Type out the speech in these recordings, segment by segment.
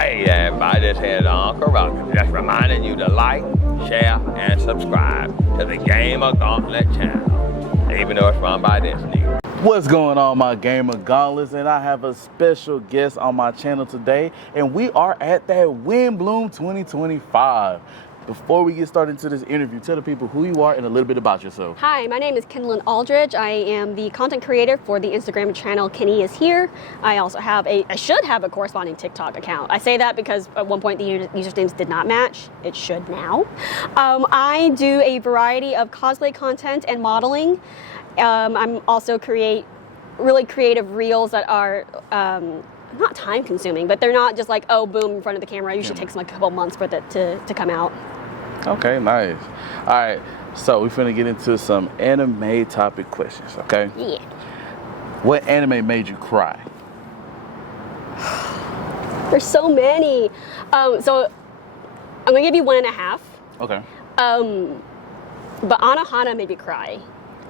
Hey everybody, this is Uncle Roger. Just reminding you to like, share, and subscribe to the GamerGauntlet channel, even though it's run by Disney. What's going on, my GamerGauntlets? And I have a special guest on my channel today, and we are at that Wind Bloom 2025. Before we get started into this interview, tell the people who you are and a little bit about yourself. Hi, my name is Kenniishere Aldridge. I am the content creator for the Instagram channel Kenniishere. I also have I should have a corresponding TikTok account. I say that because at one point the usernames did not match. It should now. I do a variety of cosplay content and modeling. I'm also create really creative reels that are not time consuming, but they're not just like, oh, boom, in front of the camera. It usually takes like a couple months for that to come out. Okay, nice. All right, so we're finna get into some anime topic questions, okay? Yeah. What anime made you cry? There's so many. So I'm gonna give you 1.5. Okay. But Anohana made me cry.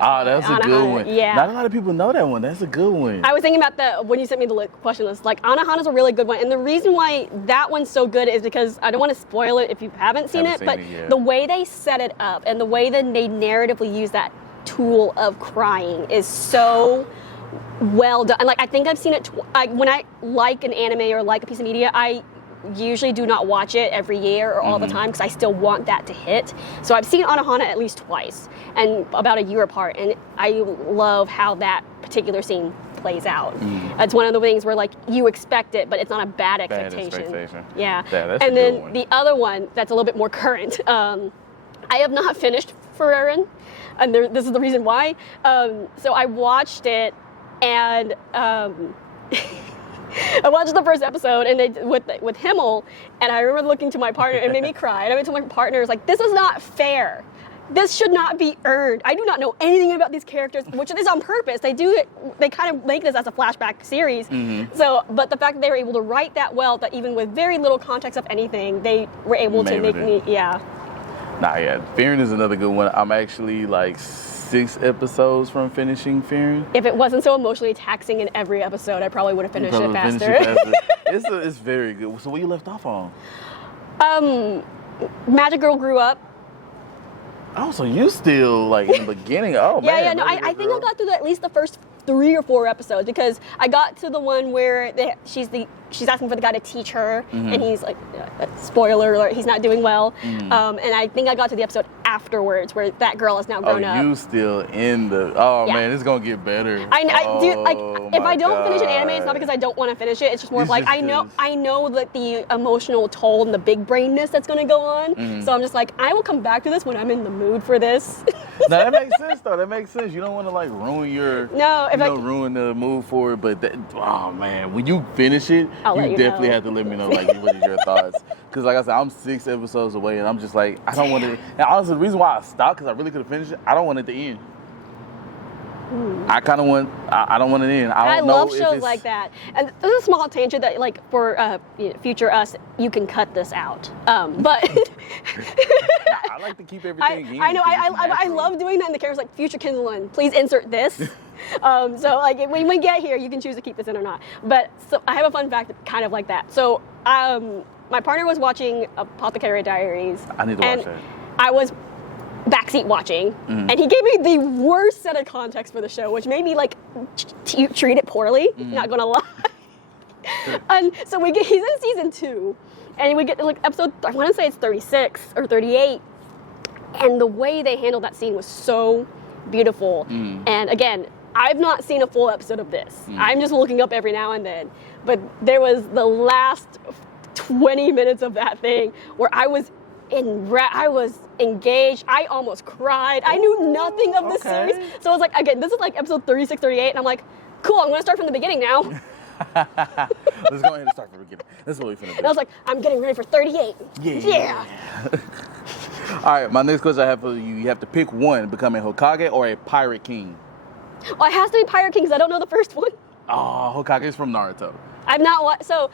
Ah, that's a good one. Yeah. Not a lot of people know that one. That's a good one. I was thinking about when you sent me the question list, like Anohana's a really good one. And the reason why that one's so good is because I don't want to spoil it if you haven't seen it, but the way they set it up and the way that they narratively use that tool of crying is so well done. And like, I think I've seen it, when I like an anime or like a piece of media, I usually do not watch it every year or all the time because I still want that to hit. So I've seen Anohana at least twice and about a year apart, and I love how that particular scene plays out. It's one of the things where like you expect it, but it's not a bad expectation. Yeah. That's and a then good one. the other one that's a little bit more current. I have not finished Frieren, and this is the reason why. So I watched it, and I watched the first episode and with Himmel, and I remember looking to my partner, and it made me cry. And I went to my partner, I was like, this is not fair. This should not be earned. I do not know anything about these characters, which is on purpose. They kind of make this as a flashback series. So, but the fact that they were able to write that well, that even with very little context of anything, they were able to make me, yeah. Nah, yeah, Frieren is another good one. I'm actually like 6 episodes from finishing Frieren. If it wasn't so emotionally taxing in every episode, I probably would have finished it faster. It's very good. So what you left off on? Magic Girl grew up. Oh, so you still like in the beginning? Oh, yeah, man. Yeah, no, I think I got through at least the first 3 or 4 episodes because I got to the one where she's asking for the guy to teach her, and he's like, spoiler alert, he's not doing well. And I think I got to the episode afterwards where that girl is now grown up. Oh, you still in the? Oh man, it's gonna get better. I do like if I don't finish an anime, it's not because I don't want to finish it. It's just more of like I know that the emotional toll and the big brainness that's gonna go on. So I'm just like, I will come back to this when I'm in the mood for this. No, that makes sense though. That makes sense. You don't want to like ruin ruin the mood for it. But oh man, when you finish it, you definitely have to let me know like what is your thoughts. Because like I said, I'm 6 episodes away, and I'm just like, I don't want to. And honestly, the reason why I stopped, because I really could have finished it, I don't want it to end. I kind of want, I don't want it to end. I love shows like that. And there's a small tangent that, like, for future us, you can cut this out. But I like to keep everything in. I know, I love doing that, and the camera's like, future Kindle, please insert this. So like when we get here, you can choose to keep this in or not. But so I have a fun fact kind of like that. So my partner was watching Apothecary Diaries. I need to watch that. I was backseat watching, and he gave me the worst set of context for the show, which made me like treat it poorly. Not gonna lie. And so he's in season 2, and we get to like episode, I want to say it's 36 or 38, and the way they handled that scene was so beautiful. And again, I've not seen a full episode of this. I'm just looking up every now and then, but there was the last 20 minutes of that thing where I was engaged. I almost cried. I knew nothing of the series. So I was like, again, this is like episode 36, 38, and I'm like, cool, I'm gonna start from the beginning now. Let's go ahead and start from the beginning. That's what we're finna do. And I was like, I'm getting ready for 38. Yeah. All right, my next question I have for you, you have to pick one, becoming Hokage or a Pirate King. Well, it has to be Pirate King because I don't know the first one. Oh, Hokage is from Naruto. I've not watched, so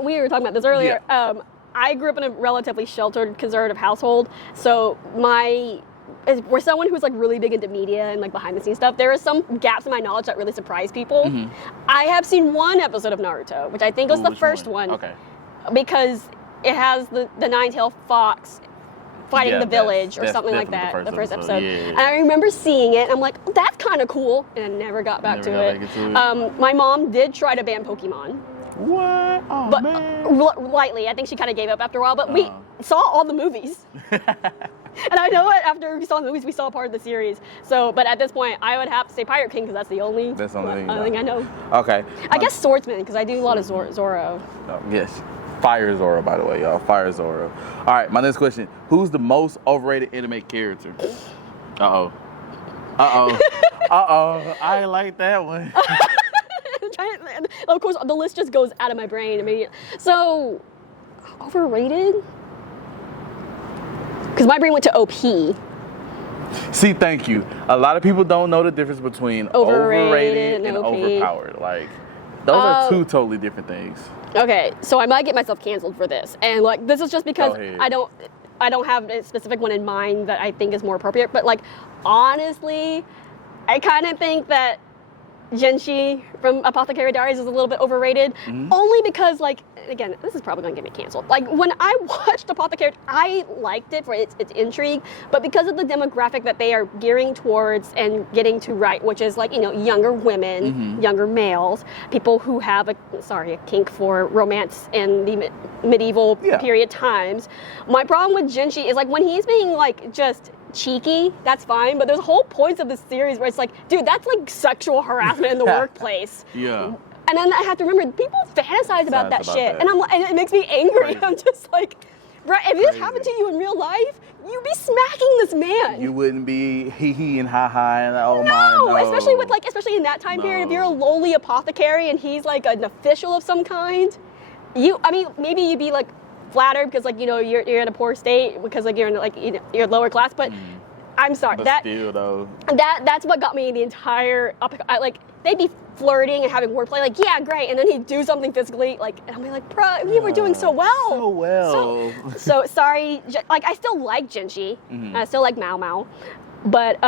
we were talking about this earlier. Yeah. I grew up in a relatively sheltered, conservative household, so we're someone who's like really big into media and like behind the scenes stuff. There are some gaps in my knowledge that really surprise people. I have seen one episode of Naruto, which I think was the first one. Okay. because it has the nine-tailed fox fighting the village or something like that, the first episode. Yeah. And I remember seeing it, and I'm like, oh, that's kind of cool, and I never got back to it. My mom did try to ban Pokemon. What? Oh, but, man. Lightly. I think she kind of gave up after a while, but we saw all the movies. And I know it after we saw the movies, we saw part of the series. So, but at this point, I would have to say Pirate King because that's the only thing I know. Okay. I guess Swordsman because I do a lot of Zorro. Oh, yes. Fire Zorro, by the way, y'all. Fire Zorro. All right, my next question. Who's the most overrated anime character? Uh-oh. I ain't like that one. Of course, the list just goes out of my brain immediately. So, overrated? Because my brain went to OP. See, thank you. A lot of people don't know the difference between overrated and overpowered. Like, those are two totally different things. Okay, so I might get myself canceled for this, and like this is just because I don't have a specific one in mind that I think is more appropriate. But like, honestly, I kind of think that Genshi from Apothecary Diaries is a little bit overrated, only because, like, again, this is probably going to get me canceled. Like, when I watched Apothecary, I liked it for its intrigue, but because of the demographic that they are gearing towards and getting to write, which is, like, you know, younger women, younger males, people who have a kink for romance in the medieval period times. My problem with Genshi is, like, when he's being, like, just cheeky, that's fine, but there's whole points of this series where it's like, dude, that's like sexual harassment in the workplace. Yeah. And then I have to remember, people fantasize about that shit, and it makes me angry. I'm just like, bro, if this happened to you in real life, you'd be smacking this man. You wouldn't be hee and ha and no, especially in that time period. If you're a lowly apothecary and he's like an official of some kind, maybe you'd be like flattered because, like, you know, you're in a poor state because, like, you're in, like, you know, you're lower class, but I'm sorry, but still, though, that's what got me the entire like, they'd be flirting and having wordplay, like, yeah, great, and then he'd do something physically, like, and I'll be like, bro, we were doing so well. So sorry, like, I still like Genshi, and I still like Mao Mao, but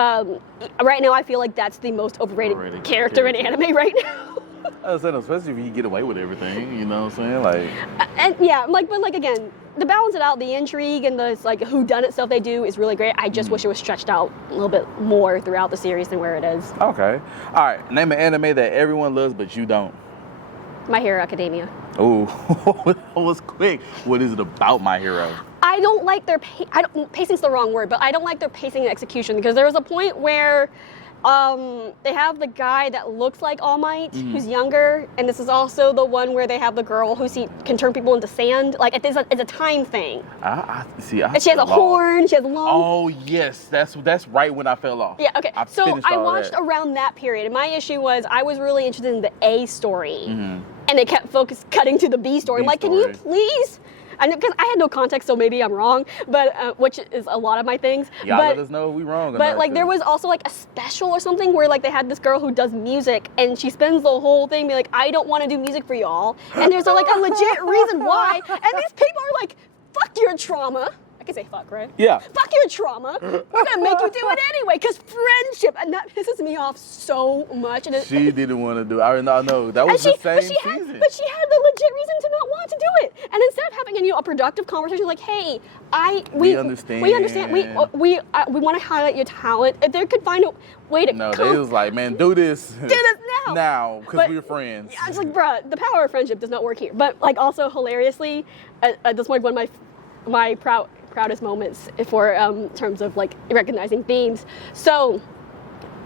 right now I feel like that's the most overrated character in anime right now. I was saying, especially if you get away with everything, you know what I'm saying? Like, and yeah, like, but like, again, to balance it out, the intrigue and the like whodunit stuff they do is really great. I just wish it was stretched out a little bit more throughout the series than where it is. Okay. All right. Name an anime that everyone loves but you don't. My Hero Academia. Oh, that was quick. What is it about My Hero? I don't like their pacing's the wrong word, but I don't like their pacing and execution because there was a point where they have the guy that looks like All Might, who's younger, and this is also the one where they have the girl who can turn people into sand. Like, it's a time thing. And she has a horn, she has a long... Oh, yes, that's right when I fell off. Yeah, okay. So I watched around that period, and my issue was I was really interested in the A story, and they kept cutting to the B story. I'm like, can you please... Because I had no context, so maybe I'm wrong, but which is a lot of my things. Y'all let us know if we wrong. But like, there was also like a special or something where like they had this girl who does music, and she spends the whole thing being like, I don't want to do music for y'all, and there's like a legit reason why, and these people are like, fuck your trauma. I can say fuck, right? Yeah. Fuck your trauma. We're gonna make you do it anyway, because friendship, and that pisses me off so much. And she didn't want to do it. I know that was the same season. But she had the legit reason to not want to do it. And instead of having a productive conversation, like, hey, we understand. We want to highlight your talent. If they could find a way to they was like, man, do this. Do this now. Now, because we're friends. I was like, bruh, the power of friendship does not work here. But like, also hilariously, that's like one of my proudest moments for terms of like recognizing themes. So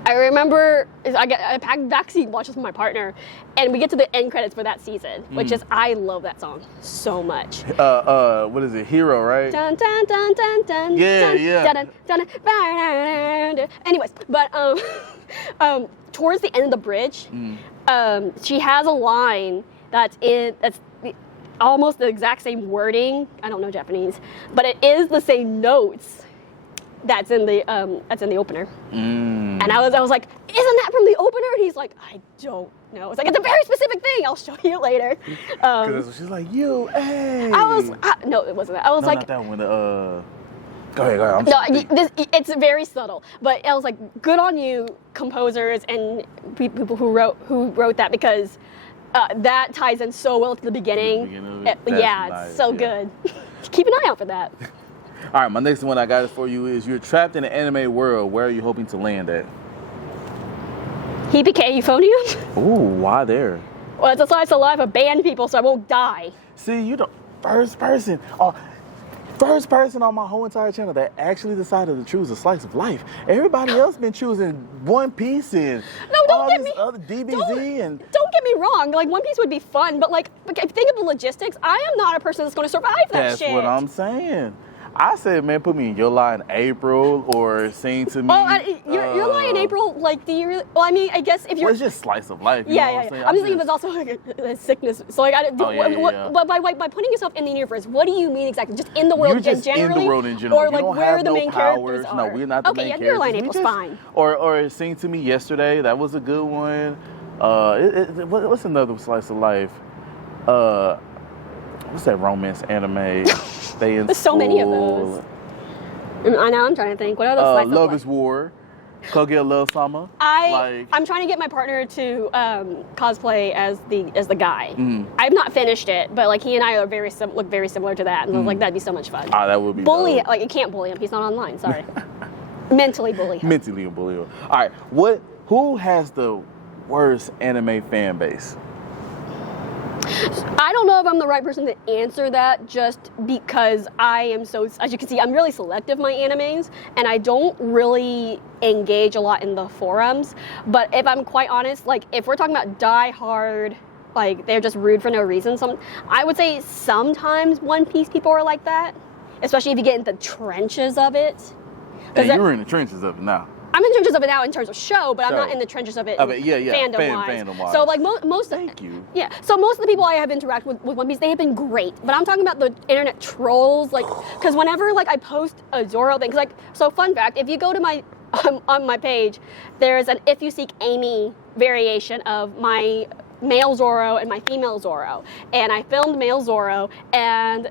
I remember I packed backseat watches with my partner, and we get to the end credits for that season, which is, I love that song so much. What is it? Hero, right? Dun dun dun dun dun. Yeah. Dun, dun, dun, dun. Anyways, but towards the end of the bridge, she has a line that's almost the exact same wording. I don't know Japanese, but it is the same notes that's in the opener. And I was like, isn't that from the opener? And he's like, I don't know. It's like, it's a very specific thing. I'll show you later. Because she's like, you, hey. No, it wasn't that. I was like, not that one. Go ahead. It's very subtle, but I was like, good on you, composers and people who wrote that, because that ties in so well to the beginning. It's so good. Keep an eye out for that. All right, my next one I got for you is you're trapped in an anime world. Where are you hoping to land at? Hibike Euphonium? Ooh, why there? Well, it's a slice of life of banned people, so I won't die. See, you're the first person on my whole entire channel that actually decided to choose a slice of life. Everybody else been choosing One Piece and other DBZ and. Don't get me wrong. Like One Piece would be fun, but like, if you think of the logistics, I am not a person that's going to survive that shit. That's what I'm saying. I said, man, put me in Your Lie in April or Sing to Me. Your Lie in April, like, do you really? Well, I mean, I guess if you're. Well, it's just slice of life. I'm just thinking there's also like a sickness. So, like, but by putting yourself in the universe, what do you mean exactly? Just in the world in general? In the world in general. Or like where the main characters are? No, we're not the main characters. Okay, Your Lie in April's fine. Or Sing to Me Yesterday. That was a good one. What's another slice of life? What's that romance anime? There's so many of those. I know, I'm trying to think. What are those slices Love is War. Kaguya Love Sama. I'm trying to get my partner to cosplay as the guy. I've not finished it, but like he and I are look very similar to that, and I was like, that'd be so much fun. That would be bully. Dope. Like you can't bully him. He's not online. Sorry. Mentally bully him. Mentally bully him. All right. Who has the worst anime fan base? I don't know if I'm the right person to answer that just because I am so, as you can see, I'm really selective my animes and I don't really engage a lot in the forums. But if I'm quite honest, like if we're talking about die hard, like they're just rude for no reason, I would say sometimes One Piece people are like that, especially if you get into the trenches of it. And you're in the trenches of it now. I'm in the trenches of it now in terms of show, but I'm not in the trenches of it fandom-wise. So like most Thank you. Yeah. So most of the people I have interacted with One Piece, they have been great. But I'm talking about the internet trolls, like, because whenever like I post a Zoro thing, like, so fun fact, if you go to my on my page, there's an If You Seek Amy variation of my male Zoro and my female Zoro, and I filmed male Zoro and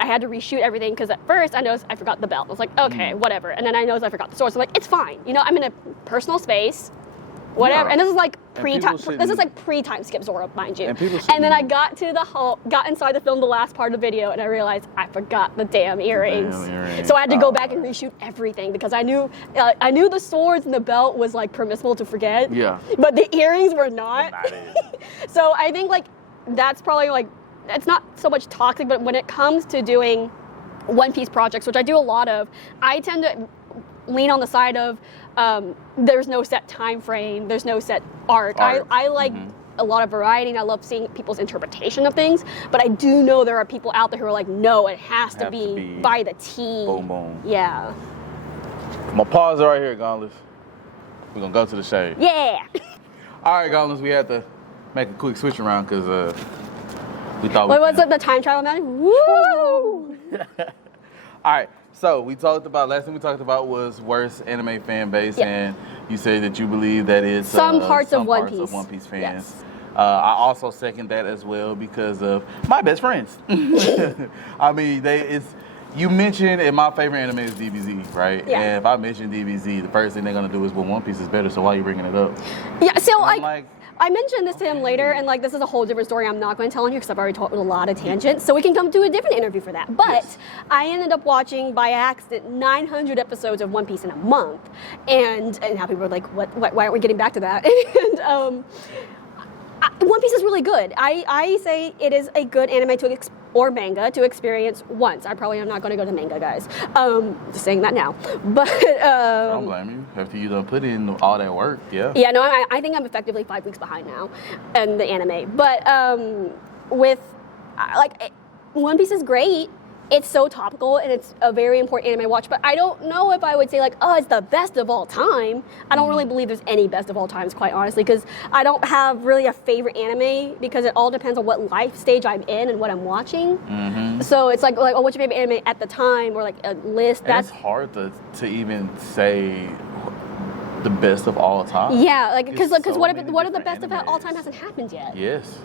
I had to reshoot everything because at first I noticed I forgot the belt. I was like, okay, whatever. And then I noticed I forgot the sword. So I'm like, it's fine. You know, I'm in a personal space, whatever. Yeah. And this is like pre-time skip Zoro, mind you. And then I got inside to film the last part of the video and I realized I forgot the damn earrings. So I had to go back and reshoot everything because I knew the swords and the belt was like permissible to forget. Yeah. But the earrings were not. So I think like that's probably like, it's not so much toxic, but when it comes to doing One Piece projects, which I do a lot of, I tend to lean on the side of there's no set time frame, there's no set arc. I like a lot of variety, and I love seeing people's interpretation of things, but I do know there are people out there who are like, no, it has to be by the T. Boom, boom. Yeah. I'm going to pause it right here, Gauntless. We're going to go to the shade. Yeah. All right, Gauntless, we had to make a quick switch around because we thought what was it? The time travel magic? Woo! All right. So last thing we talked about was worst anime fan base, and you say that you believe that it's some parts of One Piece fans. Yes. I also second that as well because of my best friends. I mean, you mentioned, and my favorite anime is DBZ, right? Yeah. And if I mention DBZ, the first thing they're gonna do is, well, One Piece is better, so why are you bringing it up? Yeah. So I mentioned this to him later, and like this is a whole different story I'm not going to tell on here because I've already talked with a lot of tangents, so we can come to a different interview for that. But I ended up watching by accident 900 episodes of One Piece in a month, and now people are like, why aren't we getting back to that? And One Piece is really good. I say it is a good anime or manga to experience once. I probably am not going to go to manga, guys. Just saying that now. But I don't blame you. After you done put in all that work, yeah. Yeah, no, I think I'm effectively 5 weeks behind now in the anime. But One Piece is great. It's so topical and it's a very important anime watch, but I don't know if I would say like, oh, it's the best of all time. I don't really believe there's any best of all times, quite honestly, because I don't have really a favorite anime because it all depends on what life stage I'm in and what I'm watching. So it's like, oh, what's your favorite anime at the time, or like a list. That's hard to even say the best of all time. Yeah, like because what if the best of all time hasn't happened yet? Yes.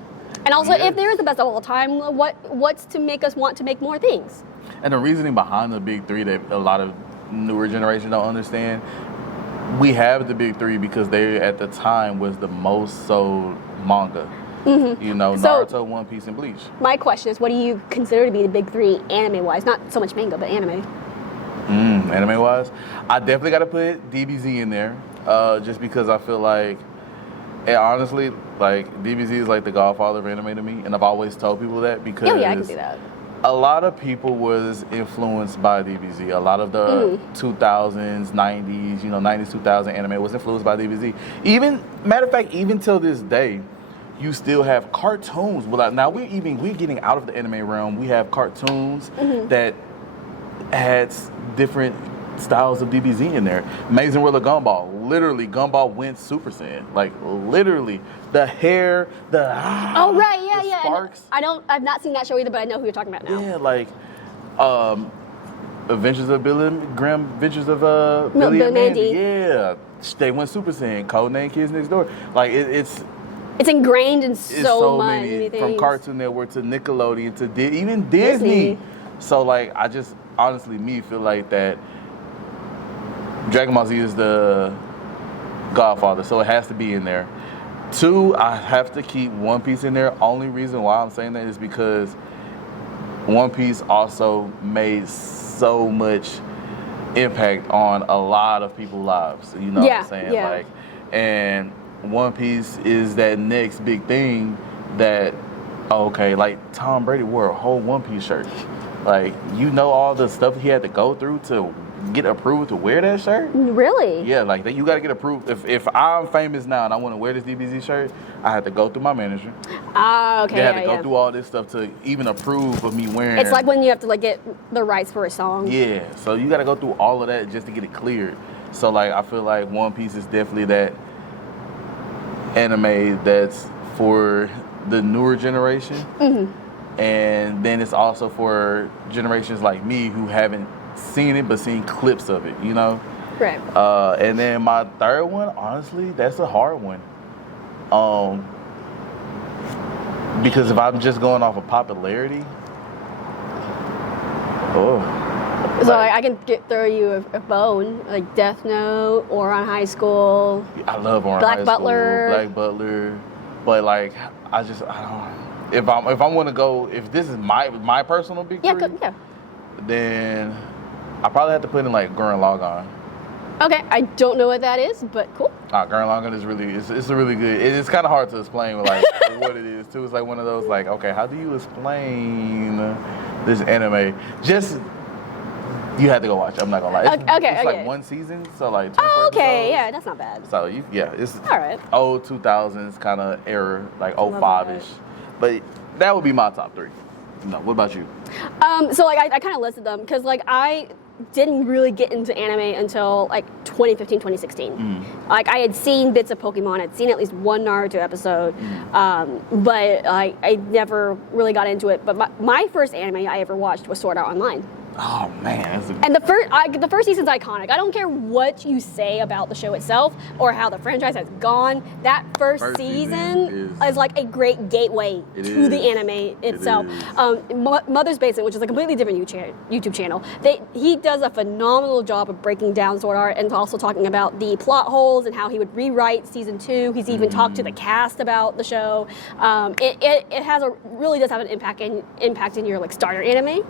And also, if there is the best of all time, what's to make us want to make more things? And the reasoning behind the big three that a lot of newer generation don't understand, we have the big three because they at the time was the most sold manga. You know, Naruto, One Piece, and Bleach. My question is, what do you consider to be the big three anime-wise? Not so much manga, but anime. Anime-wise, I definitely got to put DBZ in there, just because I feel like, and honestly, like DBZ is like the godfather of anime to me, and I've always told people that because yeah, I can see that. A lot of people was influenced by DBZ. A lot of the 2000s, 90s, 90s, 2000 anime was influenced by DBZ. Even, matter of fact, even till this day, you still have cartoons. Now we're getting out of the anime realm. We have cartoons that had different styles of DBZ in there. Amazing World of Gumball. Literally, Gumball went Super Saiyan. Like, literally. The hair, the sparks. I've not seen that show either, but I know who you're talking about now. Yeah, like, Adventures of Billy and Mandy. Yeah. They went Super Saiyan. Codename Kids Next Door. Like, it's ingrained in so many things. From Cartoon Network to Nickelodeon to even Disney. So, like, I just, honestly, feel like that Dragon Ball Z is the godfather, so it has to be in there. 2, I have to keep One Piece in there. Only reason why I'm saying that is because One Piece also made so much impact on a lot of people's lives. You know what I'm saying? Yeah. Like, and One Piece is that next big thing that, like Tom Brady wore a whole One Piece shirt. Like, all the stuff he had to go through to get approved to wear that shirt? Really? Yeah, like you got to get approved. If I'm famous now and I want to wear this DBZ shirt, I have to go through my manager. Okay. They have to go through all this stuff to even approve of me wearing. It's like when you have to get the rights for a song. Yeah, so you got to go through all of that just to get it cleared. So like I feel like One Piece is definitely that anime that's for the newer generation, and then it's also for generations like me who haven't seen it but seen clips of it, Right. And then my third one, honestly, that's a hard one, because if I'm just going off of popularity, so I can throw you a bone, like Death Note, Ouran High School. I love Ouran High School, Black Butler, but like I don't. If I want to go, if this is my personal big three, then I probably have to put in like Gurren Lagann. Okay, I don't know what that is, but cool. Gurren Lagann is really, it's a really good. It's kind of hard to explain like what it is too. It's like one of those like, okay, how do you explain this anime? Just you had to go watch. I'm not gonna lie. It's like one season, so like. Okay, yeah, that's not bad. So it's all right. Old 2000s kind of era, like 05-ish. But that would be my top 3. No, what about you? So like I kind of listed them because like I didn't really get into anime until like 2015, 2016. Like I had seen bits of Pokemon, I'd seen at least one Naruto episode, but I never really got into it. But my first anime I ever watched was Sword Art Online. Oh man, and the first season's iconic. I don't care what you say about the show itself or how the franchise has gone. That first season is like a great gateway to the anime itself. Mother's Basement, which is a completely different YouTube channel, he does a phenomenal job of breaking down Sword Art and also talking about the plot holes and how he would rewrite season 2. He's even talked to the cast about the show. It really does have an impact in your like starter anime.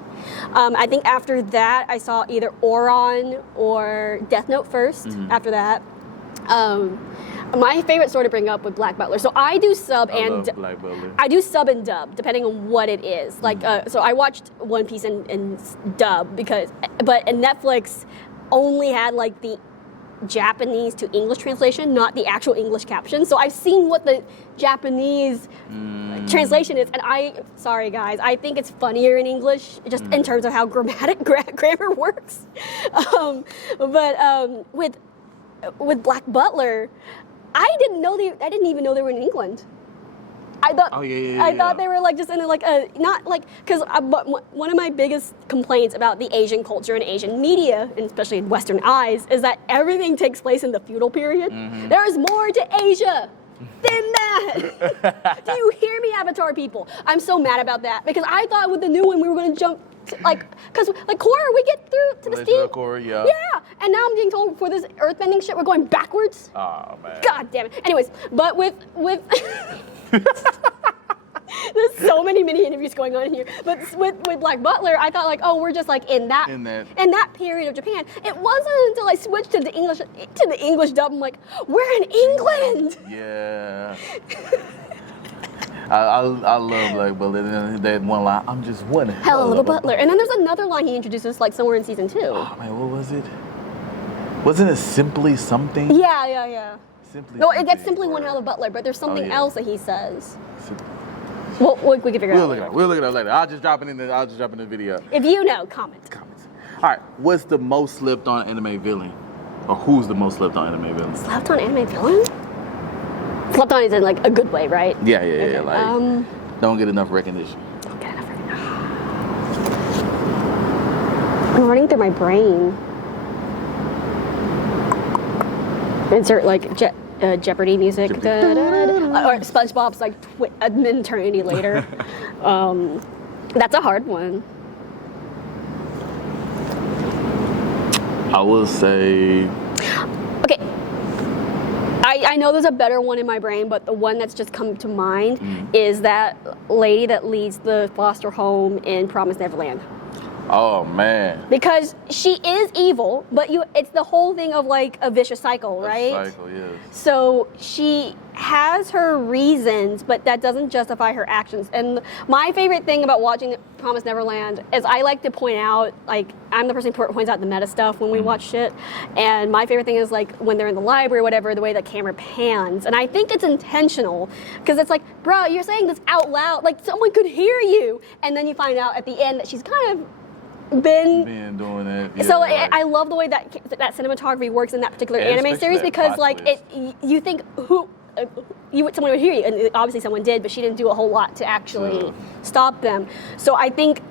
I think after that, I saw either Ouran or Death Note first. After that, my favorite story to bring up with Black Butler. So I do sub and dub depending on what it is. Like, so I watched One Piece in dub but Netflix only had like the Japanese to English translation, not the actual English caption. So I've seen what the Japanese translation is, and sorry guys, I think it's funnier in English, just in terms of how grammar works. But with Black Butler, I didn't even know they were in England. I thought, I thought they were like just in like a not like because one of my biggest complaints about the Asian culture and Asian media, and especially in Western eyes, is that everything takes place in the feudal period. There is more to Asia than that. Do you hear me, Avatar people? I'm so mad about that because I thought with the new one we were going to jump. Because Korra, we get through to the steam. Korra, yeah. Yeah, and now I'm being told for this earthbending shit we're going backwards. Oh man. God damn it. Anyways, but with There's so many mini interviews going on in here. But with Black Butler, I thought like, oh, we're just like in that period of Japan. It wasn't until I switched to the English dub, I'm like, we're in England. Yeah. I love Black Butler. And that one line, I'm just one hell of a butler. And then there's another line he introduces like somewhere in season 2. Oh man, what was it? Wasn't it Simply Something? Yeah. Simply no, that's simply one hell of a butler, but there's something else that he says. Well, we can figure it out. We'll look it up later. I'll just drop it in the video. If you know, comment. All right, what's the most slept on anime villain? Or who's the most slept on anime villain? Slept on anime villain? Slept on is in like a good way, right? Yeah. Like, don't get enough recognition. I'm running through my brain. Insert like Jeopardy music. Or SpongeBob's like an eternity later. That's a hard one. I will say... Okay. I know there's a better one in my brain, but the one that's just come to mind is that lady that leads the foster home in Promised Neverland. Oh man. Because she is evil, but it's the whole thing of like a vicious cycle, right? Cycle, yes. So she has her reasons, but that doesn't justify her actions. And my favorite thing about watching Promised Neverland is I like to point out, like, I'm the person who points out the meta stuff when we watch shit. And my favorite thing is like when they're in the library or whatever, the way the camera pans. And I think it's intentional because it's like, bro, you're saying this out loud, like someone could hear you. And then you find out at the end that she's kind of been doing it. Yeah, so I love the way that cinematography works in that particular anime series because like you think someone would hear you, and obviously someone did, but she didn't do a whole lot to actually stop them. So I think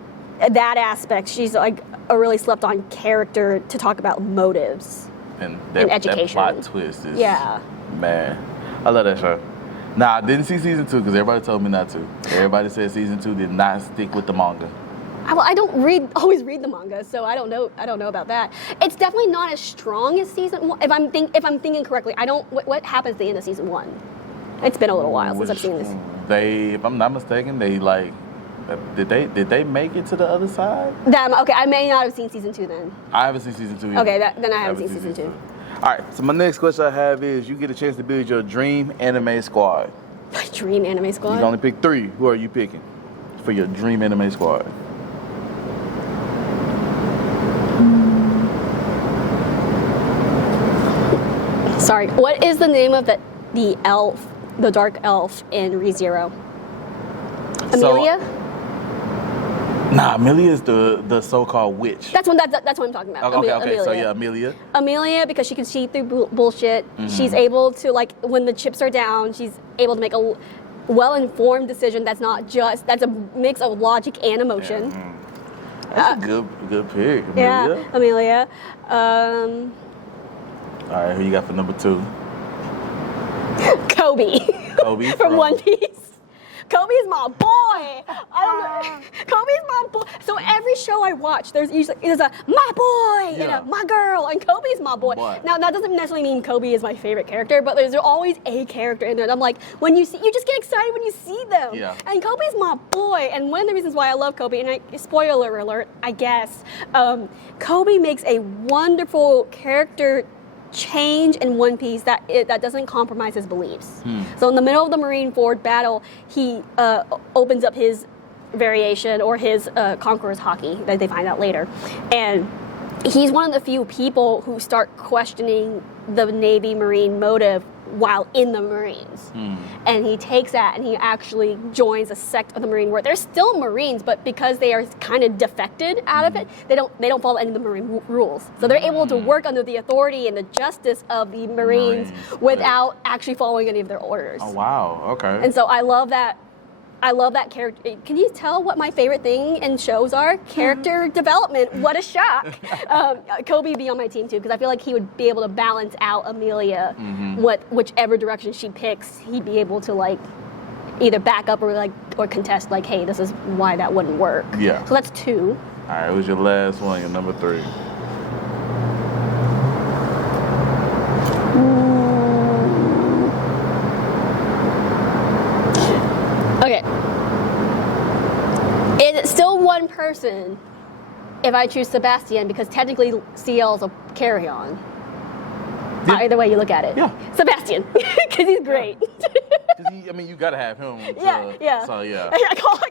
that aspect, she's like a really slept on character to talk about motives and education. That plot twist is man. I love that show. Nah, I didn't see season 2 because everybody told me not to. Everybody said season 2 did not stick with the manga. I don't always read the manga, so I don't know about that. It's definitely not as strong as season 1. If I'm thinking correctly, what happens at the end of season 1? It's been a little while since I've seen this. If I'm not mistaken, they like did they make it to the other side? Okay, I may not have seen season 2 then. I haven't seen season 2 either. Okay, then I haven't seen season 2. All right, so my next question I have is, you get a chance to build your dream anime squad. My dream anime squad? You can only pick 3. Who are you picking for your dream anime squad? Sorry, what is the name of the elf, the dark elf in ReZero? Amelia? Amelia is the so-called witch. That's what I'm talking about. Okay, Amelia. So yeah, Amelia. Amelia, because she can see through bullshit. She's able to, like, when the chips are down, she's able to make a well-informed decision that's a mix of logic and emotion. That's a good pick, Amelia. Yeah, Amelia. All right, who you got for number 2? Kobe. Kobe from One Piece. Kobe is my boy. I don't know. Kobe is my boy. So every show I watch, there's a my boy and a my girl, and Kobe is my boy. Now that doesn't necessarily mean Kobe is my favorite character, but there's always a character in there. And I'm like, when you just get excited when you see them. Yeah. And Kobe's my boy. And one of the reasons why I love Kobe, and spoiler alert, I guess, Kobe makes a wonderful character change in One Piece that doesn't compromise his beliefs. So in the middle of the Marineford battle, he opens up his variation or his Conqueror's Haki that they find out later, and he's one of the few people who start questioning the Navy Marine motive while in the Marines. And he takes that and he actually joins a sect of the Marine where they're still Marines, but because they are kind of defected out of it, they don't follow any of the Marine rules. So they're able to work under the authority and the justice of the Marines without actually following any of their orders. Oh wow, okay. And so I love that character. Can you tell what my favorite thing in shows are? Character development. What a shock. Kobe would be on my team too, because I feel like he would be able to balance out Amelia. Whichever direction she picks, he'd be able to like either back up or contest, like, hey, this is why that wouldn't work. Yeah. So that's 2. All right, it was your last one, your number 3. Okay. person if I choose Sebastian because technically CL is a carry-on. Yeah. Either way you look at it. Yeah. Sebastian, because he's great. I mean, you gotta have him. Yeah. So yeah. I called him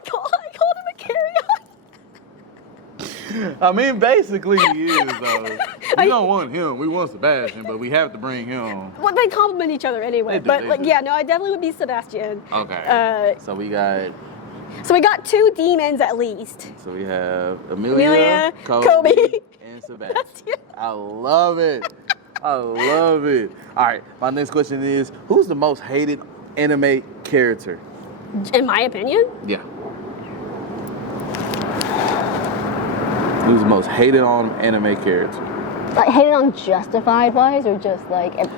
a carry-on. I mean, basically he is though. We don't want him. We want Sebastian, but we have to bring him. Well, they complement each other anyway. They do. Yeah, no, I definitely would be Sebastian. Okay. So we got 2 demons at least. So we have Amelia, Kobe, and Sebastian. I love it. I love it. All right, my next question is, who's the most hated anime character? In my opinion? Yeah. Who's the most hated on anime character? Like hated on justified wise or just like, what's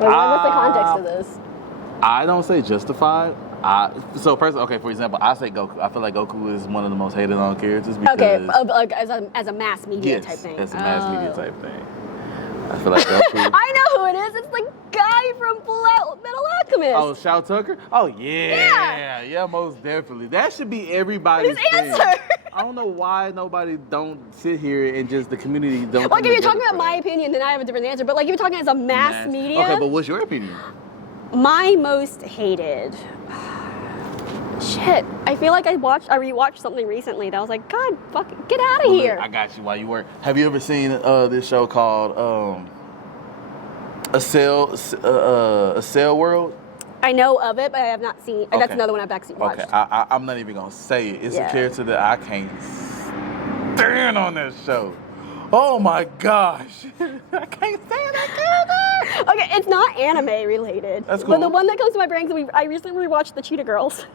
the context of this? I don't say justified. So first, okay, for example, I say Goku. I feel like Goku is one of the most hated on characters because... Okay, like as a mass media type thing. Yes, as a mass media type thing. I feel like Goku... I know who it is. It's the guy from Full Metal Alchemist. Oh, Shao Tucker? Oh, yeah, most definitely. That should be everybody's answer. I don't know why nobody don't sit here and just the community don't... Like, if you're talking about my opinion, then I have a different answer. But, like, if you're talking as a mass media... Okay, but what's your opinion? My most hated... Shit. I feel like I rewatched something recently that I was like, God, fuck it, get out of here. I got you while you work. Have you ever seen this show called A Cell World? I know of it, but I have not seen. Okay. That's another one I've actually watched. Okay, I'm not even gonna say it. It's a character that I can't stand on that show. Oh my gosh, I can't stand that character. Okay, it's not anime related. That's cool. But the one that comes to my brain is I recently rewatched the Cheetah Girls.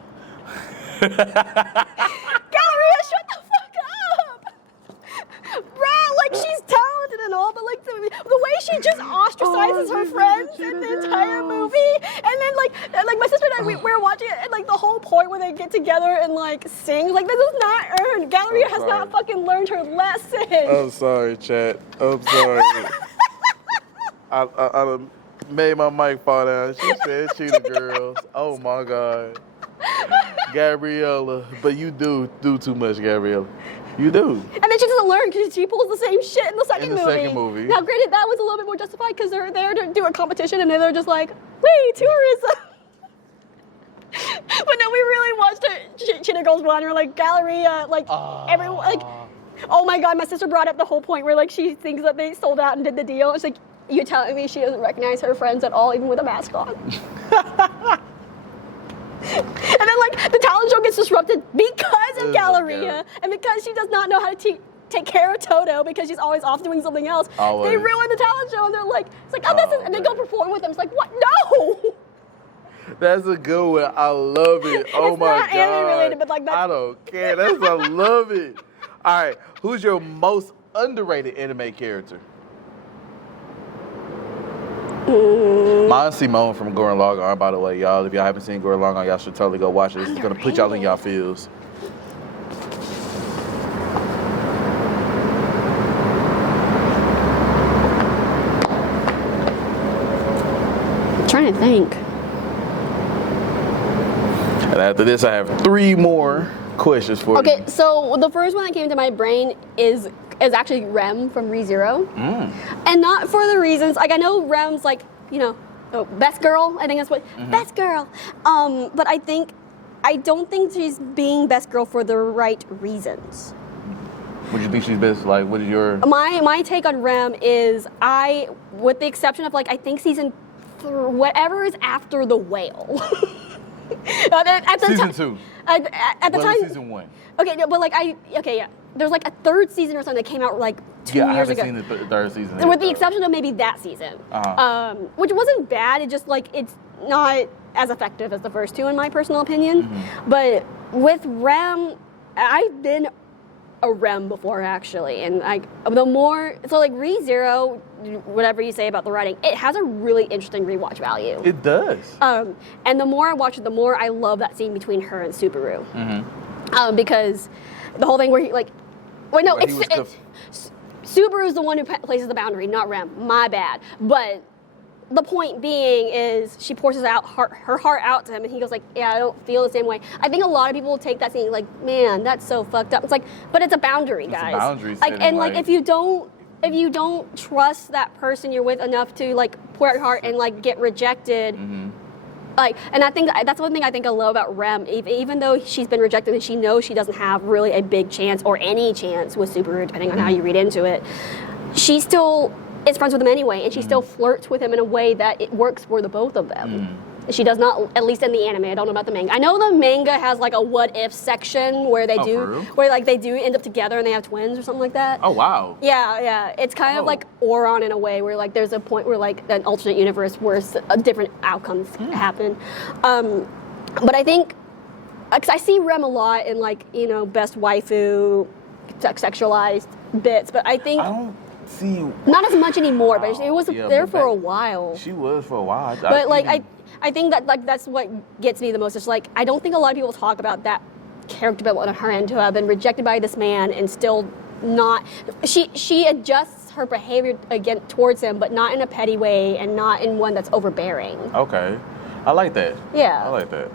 Galleria, shut the fuck up! Bruh, like, she's talented and all, but like the way she just ostracizes her friends in the entire movie, and then like my sister and I, we were watching it, and like the whole point where they get together and like sing, like, this is not earned. Galleria has not fucking learned her lesson. I'm sorry, chat. I'm sorry. I made my mic fall down. She said Cheetah Girls. Oh my God. Gabriella, but you do too much, Gabriella. You do. And then she doesn't learn because she pulls the same shit in the second movie. Now, granted, that was a little bit more justified because they're there to do a competition and they're just like, wait, tourism. But no, we really watched Cheetah Girls 1. We're like, Galleria, like, everyone, like, oh my God, my sister brought up the whole point where like she thinks that they sold out and did the deal. It's like, you telling me she doesn't recognize her friends at all, even with a mask on? And then, like, the talent show gets disrupted because of Galleria, and because she does not know how to take care of Toto because she's always off doing something else. Always. They ruin the talent show, and they're like, it's like, and they go perform with them. It's like, what? No! That's a good one. I love it. Oh my God. It's not anime related, but like that's... I don't care. I love it. All right, who's your most underrated anime character? Mine's Simone from Gurren Lagann, by the way, y'all. If y'all haven't seen Gurren Lagann, y'all should totally go watch it. It's gonna put y'all in y'all feels. I'm trying to think. And after this, I have 3 more questions for you. Okay, so the first one that came to my brain is actually Rem from ReZero. And not for the reasons, like, I know Rem's like, you know, best girl, I think that's what, best girl. But I don't think she's being best girl for the right reasons. What do you think she's best, like, what is your... My take on Rem is with the exception of, like, I think season whatever is after the whale. Season 2. At the time, season 1. Okay, but like there's like a 3rd season or something that came out like 2 years ago. I haven't seen the 3rd season. With the exception of maybe that season, which wasn't bad. It just like it's not as effective as the first 2 in my personal opinion. But with Rem, I've been a Rem before actually, and like the more like ReZero, whatever you say about the writing, it has a really interesting rewatch value. It does. And the more I watch it, the more I love that scene between her and Subaru. Because the whole thing where he like, wait, no, Subaru's the one who places the boundary, not Rem. My bad. But the point being is she pours her heart out to him, and he goes like, yeah, I don't feel the same way. I think a lot of people will take that saying like, man, that's so fucked up. It's like, but it's a boundary, guys. It's a boundary like, setting, and like if you don't trust that person you're with enough to like pour out your heart and like get rejected, like, and I think that's one thing I think I love about Rem. Even though she's been rejected and she knows she doesn't have really a big chance or any chance with Subaru, depending on how you read into it, she still is friends with him anyway, and she still flirts with him in a way that it works for the both of them. She does not, at least in the anime. I don't know about the manga. I know the manga has like a what if section where they they do end up together and they have twins or something like that. Oh wow. Yeah. It's kind of like Oron in a way, where like there's a point where like an alternate universe where different outcomes happen. But I think, because I see Rem a lot in like, you know, best waifu, sexualized bits, but I think not as much anymore. But it was there for a while. She was for a while. But I think that like that's what gets me the most. It's like I don't think a lot of people talk about that character development on her end, to have been rejected by this man and still not. She adjusts her behavior again towards him, but not in a petty way and not in one that's overbearing. Okay, I like that. Yeah, I like that.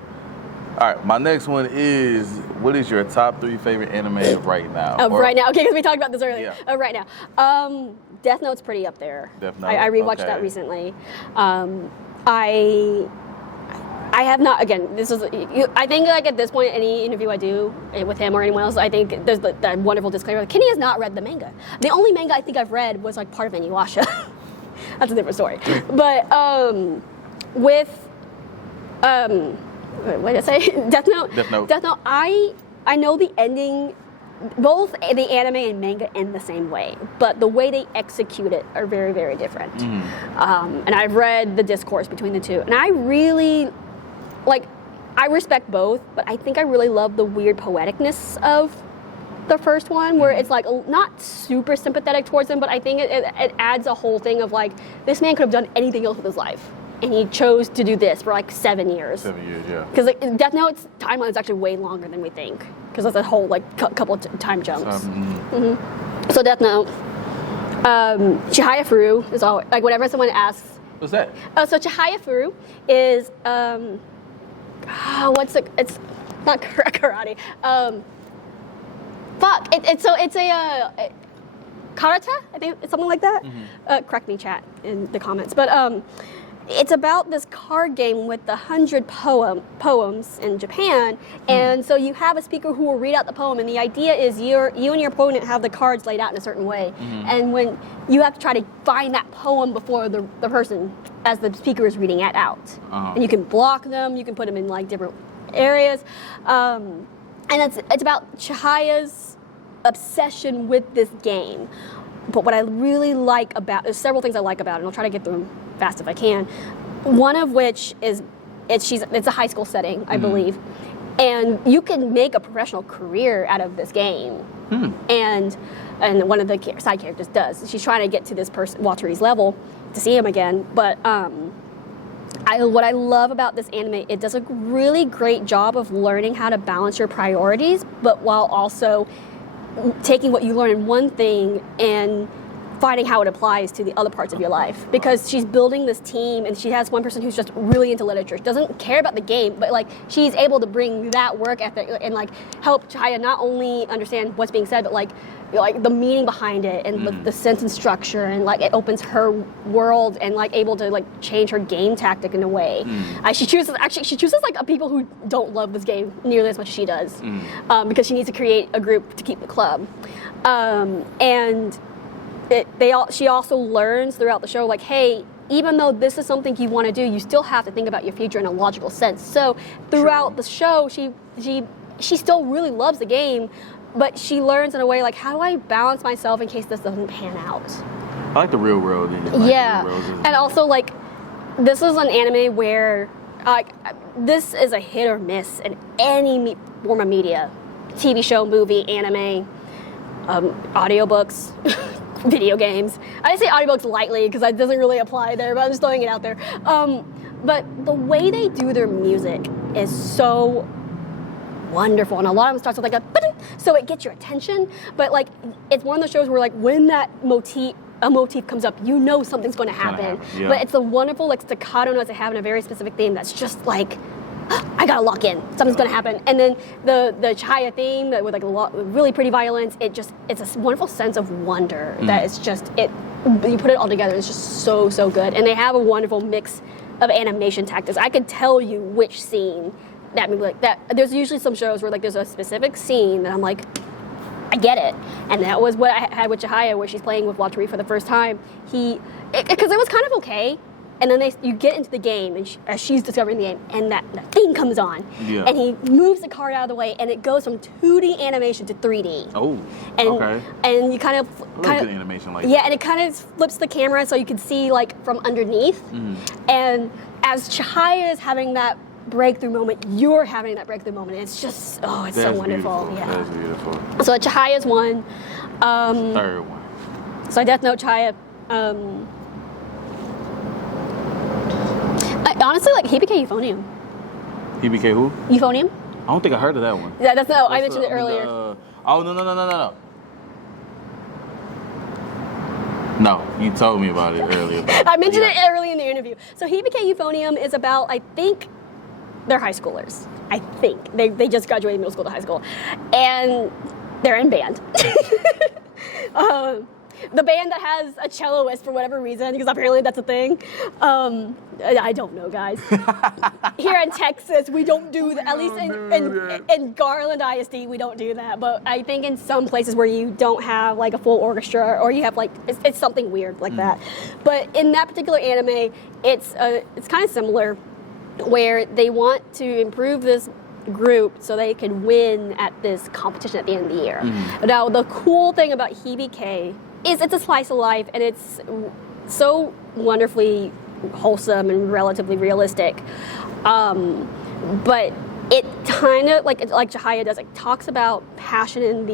All right, my next one is, what is your top 3 favorite anime right now? Right now, okay, because we talked about this earlier. Yeah. Right now, Death Note's pretty up there. Death Note. I rewatched that recently. I have not, again, this is, I think like at this point, any interview I do with him or anyone else, I think there's that wonderful disclaimer. Kenny has not read the manga. The only manga I think I've read was like part of Inuyasha. That's a different story. But what did I say? Death Note. Death Note, I know the ending. Both the anime and manga end the same way, but the way they execute it are very, very different. And I've read the discourse between the two, and I really, I respect both, but I think I really love the weird poeticness of the first one, where it's like not super sympathetic towards him, but I think it adds a whole thing of like, this man could have done anything else with his life, and he chose to do this for like 7 years. 7 years, yeah. Because like Death Note's timeline is actually way longer than we think, because that's a whole like couple of time jumps. So Death Note, Chihaya Furu is always like whenever someone asks. What's that? So Chihaya Furu is it's not karate. It's a karata, I think it's something like that. Correct me, chat, in the comments. But it's about this card game with 100 poems in Japan, and so you have a speaker who will read out the poem, and the idea is you and your opponent have the cards laid out in a certain way, and when you have to try to find that poem before the person as the speaker is reading it out, and you can block them, you can put them in like different areas, and it's about Chihaya's obsession with this game. But what I really like about, there's several things I like about it, and I'll try to get through them fast if I can. One of which is it's a high school setting, I believe, and you can make a professional career out of this game. And one of the side characters does. She's trying to get to this person, Walter E's level, to see him again. But what I love about this anime, it does a really great job of learning how to balance your priorities, but while also taking what you learn in one thing and finding how it applies to the other parts of your life. Because she's building this team, and she has one person who's just really into literature. She doesn't care about the game, but like she's able to bring that work ethic and like help Chihaya not only understand what's being said, but like the meaning behind it and the sentence structure, and like it opens her world and like able to like change her game tactic in a way. She chooses like people who don't love this game nearly as much as she does, because she needs to create a group to keep the club, and she also learns throughout the show like, hey, even though this is something you want to do, you still have to think about your future in a logical sense. So throughout the show, she still really loves the game, but she learns in a way like, how do I balance myself in case this doesn't pan out? I like the real world. And also like, this is an anime where this is a hit or miss in any form of media, TV show, movie, anime, audiobooks, video games. I say audiobooks lightly because that doesn't really apply there, but I'm just throwing it out there. But the way they do their music is so wonderful, and a lot of them starts with like a so it gets your attention, but like it's one of those shows where like when that motif a motif comes up, you know something's going to happen. Yeah. But it's the wonderful like staccato notes they have in a very specific theme that's just like, I gotta lock in. Something's gonna happen. And then the Chihaya theme with like really pretty violence. It's a wonderful sense of wonder that it's just you put it all together. It's just so good. And they have a wonderful mix of animation tactics. I could tell you which scene that movie like that. There's usually some shows where like there's a specific scene that I'm like, I get it. And that was what I had with Chihaya, where she's playing with Watari for the first time. Because it was kind of okay. And then you get into the game, and as she's discovering the game, and that theme comes on, and he moves the card out of the way, and it goes from 2D animation to 3D. Oh, okay. And you kind of good animation like that. And it kind of flips the camera so you can see like from underneath. And as Chihaya is having that breakthrough moment, you're having that breakthrough moment. It's just it's so wonderful. Beautiful. Yeah. That's beautiful. So Chihaya's one. Third one. So Death Note, Chihaya. Honestly, like Hibike Euphonium. Hibike who? Euphonium. I don't think I heard of that one. Yeah, I mentioned it earlier. No. No, you told me about it earlier. I mentioned it early in the interview. So Hibike Euphonium is about, I think, they're high schoolers. I think. They just graduated middle school to high school. And they're in band. The band that has a celloist for whatever reason, because apparently that's a thing. I don't know, guys. Here in Texas, we don't do that. At least in Garland ISD, we don't do that. But I think in some places where you don't have like a full orchestra, or you have like it's something weird like that. But in that particular anime, it's kind of similar, where they want to improve this group so they can win at this competition at the end of the year. Now, the cool thing about Hibike is it's a slice of life, and it's so wonderfully wholesome and relatively realistic. But it kind of like Chihaya does, it talks about passion and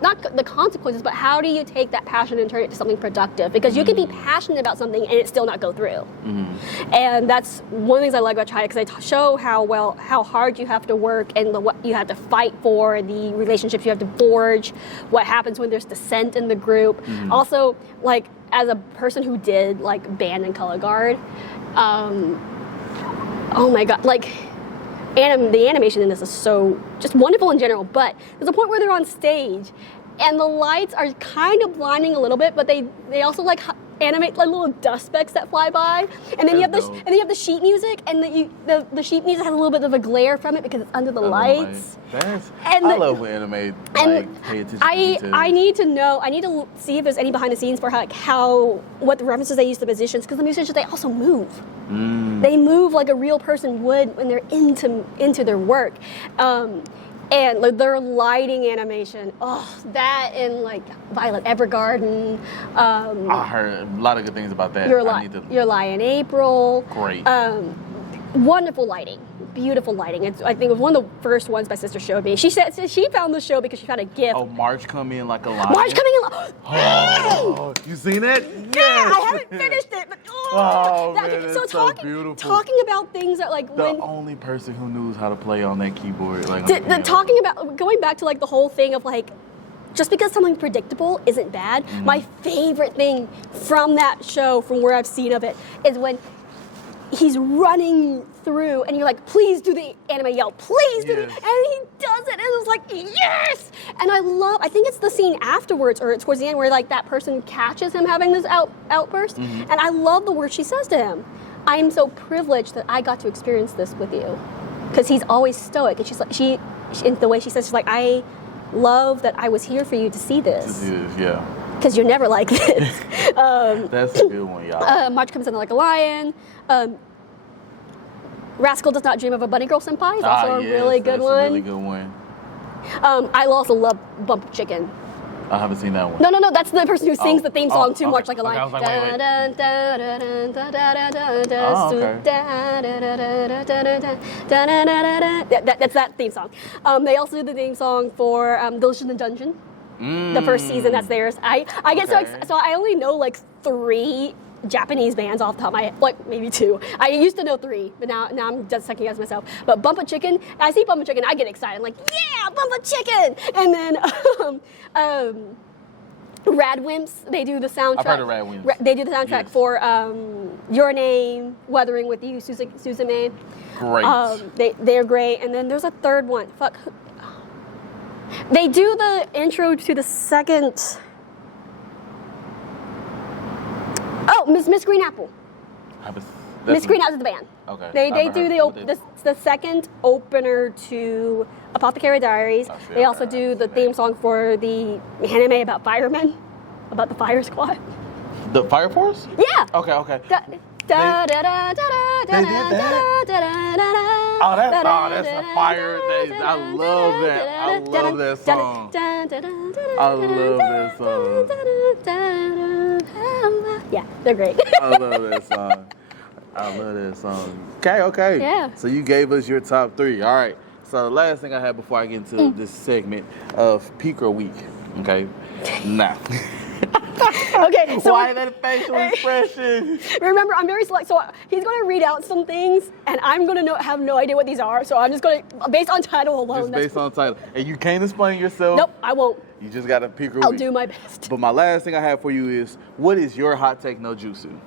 not the consequences, but how do you take that passion and turn it to something productive? Because you can be passionate about something and it still not go through. And that's one of the things I like about Chihaya, because they show how hard you have to work and what you have to fight for, the relationships you have to forge, what happens when there's dissent in the group. Also, like as a person who did like band and color guard, oh my god, like. The animation in this is so just wonderful in general, but there's a point where they're on stage and the lights are kind of blinding a little bit, but they also like animate like little dust specks that fly by, and then you have the sheet music, and the sheet music has a little bit of a glare from it because it's under the lights. I love when anime like pay attention to details. I need to see if there's any behind the scenes for what the references they use to musicians, because the musicians, they also move. They move like a real person would when they're into their work. And like their lighting animation, that and like Violet Evergarden. I heard a lot of good things about that. Your Lie in April. Great. Wonderful lighting. Beautiful lighting. I think it was one of the first ones my sister showed me. She said she found the show because she found a gift. Oh, March come in like a lion. March coming in. Oh, you seen it? Yeah, I haven't finished it, but man, that's so beautiful. Talking about things that like the only person who knows how to play on that keyboard, like talking about going back to like the whole thing of like, just because something predictable isn't bad. My favorite thing from that show, from where I've seen of it, is when he's running through and you're like, please do the anime yell, please do the, and he does it, and it was like, yes! And I think it's the scene afterwards or towards the end where like that person catches him having this outburst, and I love the words she says to him. I am so privileged that I got to experience this with you, because he's always stoic, and she's like, in the way she says, she's like, I love that I was here for you to see this. Yeah. Because you're never like this. That's a good one, y'all. March Comes In Like a Lion. Rascal Does Not Dream of a Bunny Girl Senpai is also a really good one. That's a really good one. I also love Bump Chicken. I haven't seen that one. No, that's the person who sings the theme song to March Like a Lion. I was like, That's that theme song. They also do the theme song for Delicious in the Dungeon. The first season, that's theirs. I get so I only know like 3 Japanese bands off the top of my head, like maybe 2. I used to know 3, but now I'm just second guessing myself. But Bumpa Chicken, I see Bumpa Chicken, I get excited. I'm like, yeah, Bumpa Chicken! And then Radwimps, they do the soundtrack. I've heard of Radwimps. They do the soundtrack for Your Name, Weathering with You, Suzume. Great. They're great. And then there's a third one. Fuck. They do the intro to the second. Oh, Miss Green Apple. Miss Green Apple is the band. Okay. They do the second opener to Apothecary Diaries. They also do the theme song for the anime about firemen, about the fire squad. The Fire Force? Yeah. Okay. Oh, that's a fire. I love that. I love that song. I love that song. Yeah, they're great. I love that song. Okay. Yeah. So you gave us your top 3. All right. So the last thing I have before I get into this segment of Peak or Week. Okay. Now. Okay, so why that facial expression? Remember, I'm very select. So he's going to read out some things, and I'm going to have no idea what these are. So I'm just going to, based on title alone. Just based on title, and you can't explain yourself. Nope, I won't. You just got to Peak or Week. I'll do my best. But my last thing I have for you is, what is your hot take no jutsu?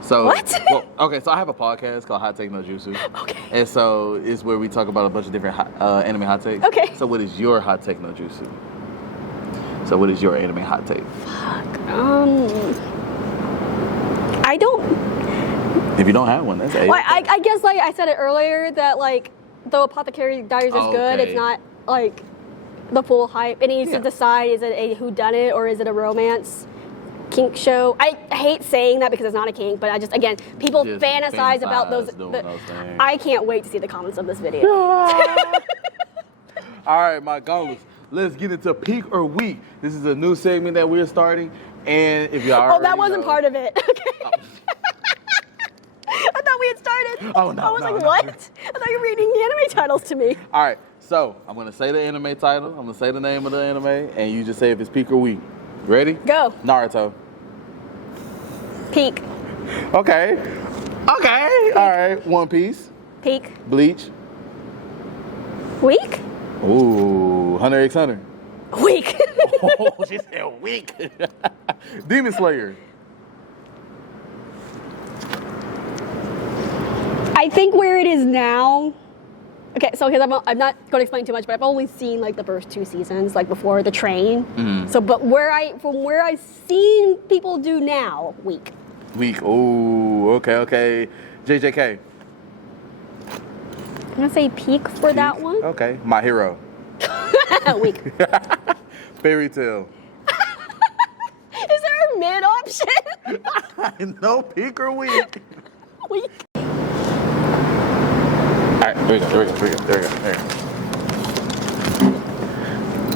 So, what? Well, okay, so I have a podcast called Hot Take No Jutsu. Okay. And so it's where we talk about a bunch of different anime hot takes. Okay. So what is your hot take no jutsu? So what is your anime hot take? Fuck. I don't. If you don't have one, that's well, I guess like I said it earlier that like the Apothecary Diaries is good. It's not like the full hype. It needs to decide, is it a whodunit or is it a romance kink show? I hate saying that because it's not a kink, but I just, again, people fantasize about those. I can't wait to see the comments of this video. All right, my gauntlets. Let's get into Peak or Week. This is a new segment that we're starting, and if y'all already that wasn't part of it. Okay. Oh. I thought we had started. Oh, no. I was what? I thought you were reading the anime titles to me. All right, so I'm going to say the anime title. I'm going to say the name of the anime, and you just say if it's Peak or Week. Ready? Go. Naruto. Peak. Okay. All right. One Piece. Peak. Bleach. Week? Ooh, Hunter x Hunter. Week. Oh, she said weak. Demon Slayer. I think where it is now. Okay, so because I'm not going to explain too much, but I've only seen like the first 2 seasons, like before the train. Mm-hmm. So, but from where I've seen people do now, week. Ooh, okay. JJK. I'm gonna say peak for that one. Okay, My Hero. Week. Fairy Tail. Is there a mid option? I know, Peak or Week. Week. All right, there we go.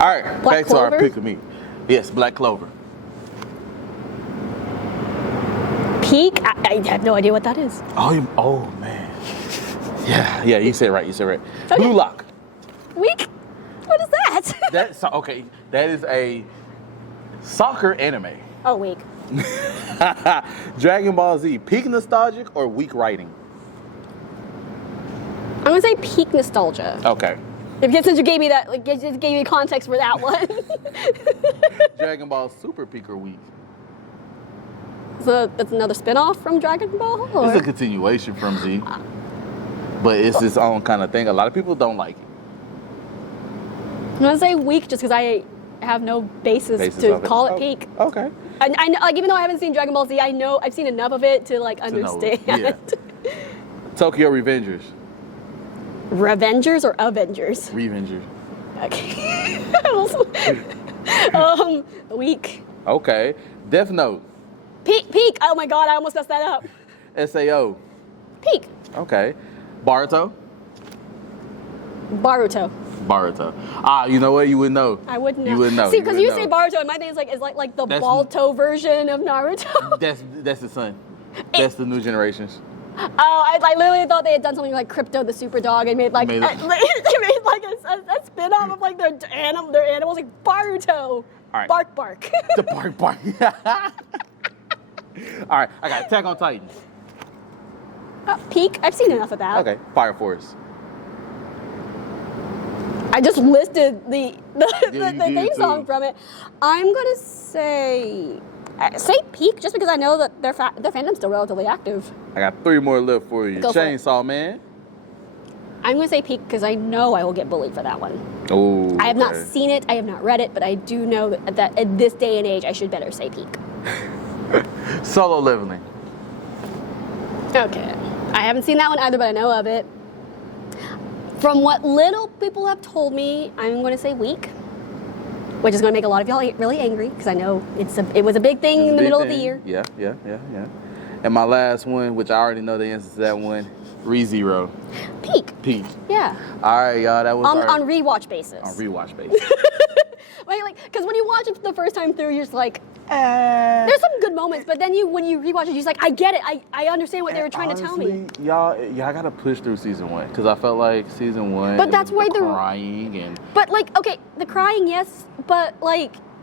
All right, Black back Clover? to our Pick of Me. Yes, Black Clover. Peak? I have no idea what that is. Oh man. Yeah, you said it right. Okay. Blue Lock. Week? What is that? That is a soccer anime. Oh, week. Dragon Ball Z, peak nostalgic or weak writing? I'm gonna say peak nostalgia. Okay. Since you gave me that, like, you gave me context for that one. Dragon Ball Super, peak or weak? So it's another spin-off from Dragon Ball? Or? It's a continuation from Z. But it's its own kind of thing. A lot of people don't like it. I'm gonna say weak just because I have no basis to call it peak. Okay. I know, like, even though I haven't seen Dragon Ball Z, I know I've seen enough of it to like understand. Yeah. Tokyo Revengers. Revengers or Avengers? Revengers. Okay. Weak. Okay. Death Note. Peak. Oh my god, I almost messed that up. SAO. Peak. Okay. Baruto. Baruto. You know what? You would know. I wouldn't know. You would know. See, because you say Baruto, and my thing is like the Balto version of Naruto. That's the son. That's the new generations. Oh, I literally thought they had done something like Crypto the Super Dog and made like a spin-off of like their animals like Baruto. All right. Bark. The bark. All right, I got Attack on Titan. Peak. I've seen enough of that. Okay. Fire Force. I just listed the theme song from it. I'm gonna say Peak, just because I know that their fandom's still relatively active. I got 3 more left for you. Chainsaw Man. I'm gonna say Peak because I know I will get bullied for that one. Oh. I have not seen it. I have not read it, but I do know that at this day and age, I should better say Peak. Solo Leveling. Okay. I haven't seen that one either, but I know of it. From what little people have told me, I'm going to say Weak, which is going to make a lot of y'all really angry because I know it was a big thing in the middle of the year. Yeah. And my last one, which I already know the answer to that one, ReZero. Peak. Yeah. All right, y'all. That was on rewatch basis. On rewatch basis. Wait, because when you watch it the first time through, you're just like, there's some good moments, but then when you rewatch it, you're just like, I get it. I understand what they were trying to tell me. Y'all gotta push through season 1 because I felt like season 1. But that's why the crying and. But okay, the crying, yes, but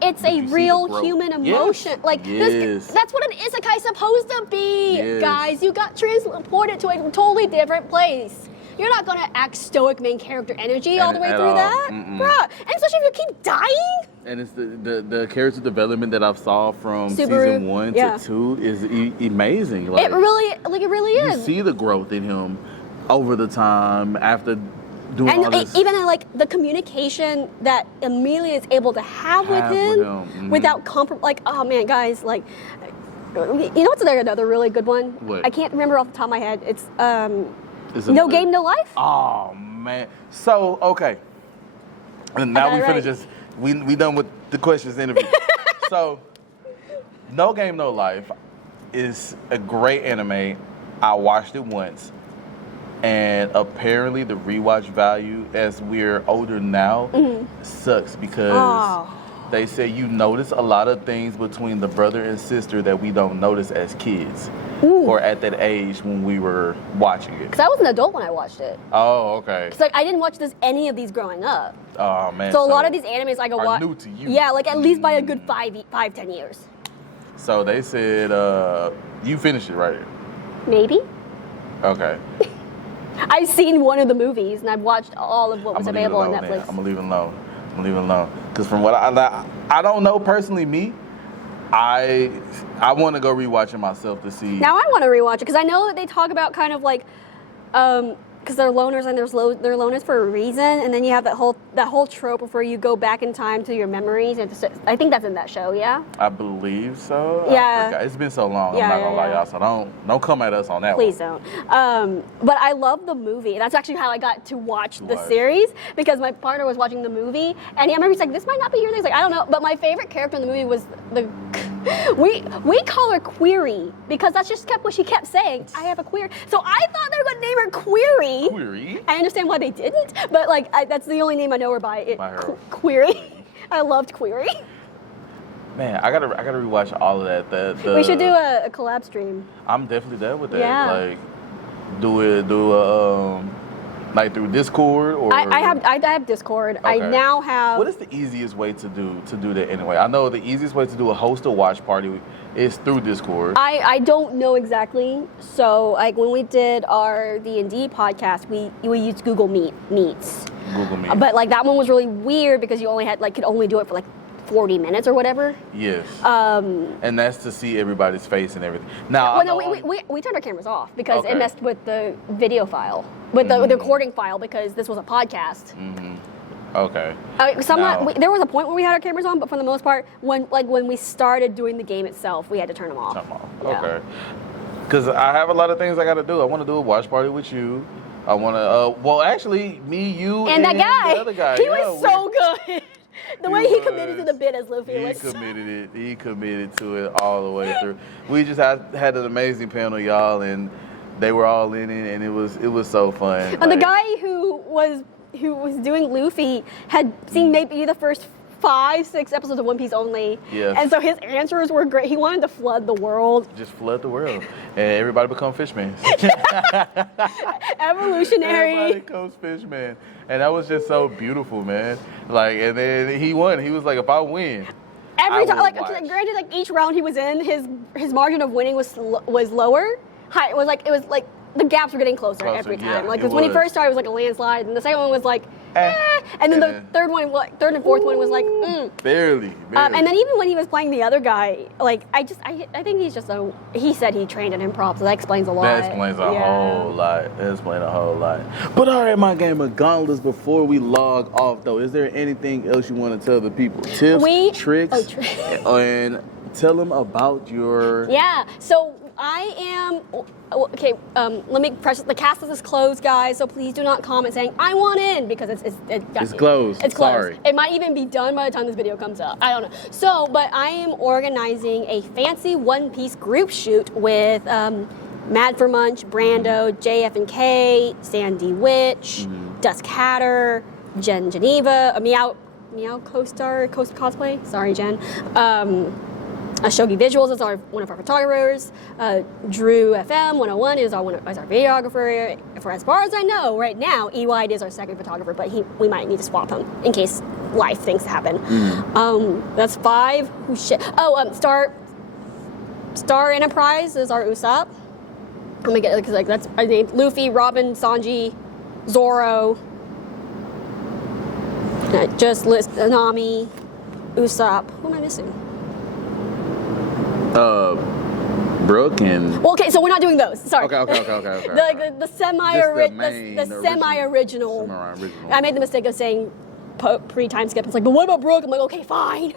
it's a real human emotion. Yes. That's what an isekai's supposed to be, yes. Guys. You got transported to a totally different place. You're not gonna act stoic main character energy all the way through that, bruh. And especially if you keep dying. And it's the character development that I've saw from Subaru, season 1 to 2 is amazing. It really is. You see the growth in him over the time after doing all this. Even the communication that Amelia is able to have with him without oh man, guys, you know what's another really good one? What? I can't remember off the top of my head. It's No Game, No Life? Oh, man. So, okay. And now we finna just, we done with the questions interview. So, No Game, No Life is a great anime. I watched it once. And apparently the rewatch value, as we're older now, sucks because they say you notice a lot of things between the brother and sister that we don't notice as kids. Or at that age when we were watching it. Because I was an adult when I watched it. Oh, okay. Because I didn't watch any of these growing up. Oh, man. So a lot of these animes I go watch. New to you. Yeah, at least by a good 5-10 years. So they said, you finished it, right? Maybe. Okay. I've seen one of the movies and I've watched all of what was available on Netflix. I'm going to leave it alone. Because from what I don't know personally, me. I want to go rewatch it myself to see. Now I want to rewatch it because I know that they talk about kind of because they're loners and they're loners for a reason, and then you have that whole trope of where you go back in time to your memories. And I think that's in that show, yeah. I believe so. Yeah. It's been so long. Yeah, I'm not gonna lie, y'all. So don't come at us on that. Please don't. But I love the movie. That's actually how I got to watch the series because my partner was watching the movie, and I remember he's like, "This might not be your thing." He's like, "I don't know," but my favorite character in the movie was we call her Query because that's just what she kept saying. I have a query. So I thought they were going to name her Query. Query? I understand why they didn't, but that's the only name I know her by. By her. Query. I loved Query. Man, I gotta rewatch all of that. We should do a collab stream. I'm definitely there with that. Yeah. Through Discord or I have Discord. Okay. I now have. What is the easiest way to do that anyway? I know the easiest way to do a host a watch party is through Discord. I don't know exactly. So when we did our D&D podcast, we used Google Meets. Google Meet. But that one was really weird because you only had could only do it for 40 minutes or whatever. Yes. And that's to see everybody's face and everything. Now, we turned our cameras off because it messed with the video file, with the recording file because this was a podcast. Mm-hmm. Okay. There was a point where we had our cameras on, but for the most part, when we started doing the game itself, we had to turn them off. Yeah. Okay. Because I have a lot of things I got to do. I want to do a watch party with you. I want to. Actually, me, you, and that guy. The other guy. He was so good. The way he committed to the bit as Luffy was. He committed to it all the way through. We just had an amazing panel, y'all, and they were all in it, and it was so fun. And the guy who was doing Luffy had seen maybe the first 5-6 episodes of One Piece only. Yes. And so his answers were great. He wanted to flood the world. Just flood the world. And everybody become fishmen. Evolutionary. Everybody becomes fishmen. And that was just so beautiful, man. And then he won. He was like, if I win, every time, granted, each round he was in, his margin of winning was lower. It was the gaps were getting closer every time. Because when he first started, it was a landslide, and the second one was And then the third and fourth one was like, barely. And then even when he was playing the other guy, like I think he's just he said he trained in improv, so that explains a lot. That explains a whole lot. That explains a whole lot. But all right, my gamer gauntlets, before we log off though, is there anything else you want to tell the people? Tips, tricks, and tell them about your... Yeah, so I am, okay, let me press, the cast list is closed, guys, so please do not comment saying, I want in, because it's closed. It's closed. Sorry. It might even be done by the time this video comes up. I don't know. So, but I am organizing a fancy One Piece group shoot with Mad for Munch, Brando, JF&K, Sandy Witch, Dusk Hatter, Jen Geneva, a Meow co-star, cosplay, sorry Jen, Shogi Visuals is one of our photographers. Drew FM 101 is our videographer. For as far as I know, right now, E-Wide is our second photographer, but we might need to swap him in case life things happen. That's 5. Star Enterprise is our Usopp. I'm gonna get because that's I named Luffy, Robin, Sanji, Zoro. Just list Nami, Usopp. Who am I missing? Brooke and... Well, okay, so we're not doing those. Sorry. Okay. The semi-original. I made the mistake of saying pre-time skip. It's like, but what about Brooke? I'm like, okay, fine.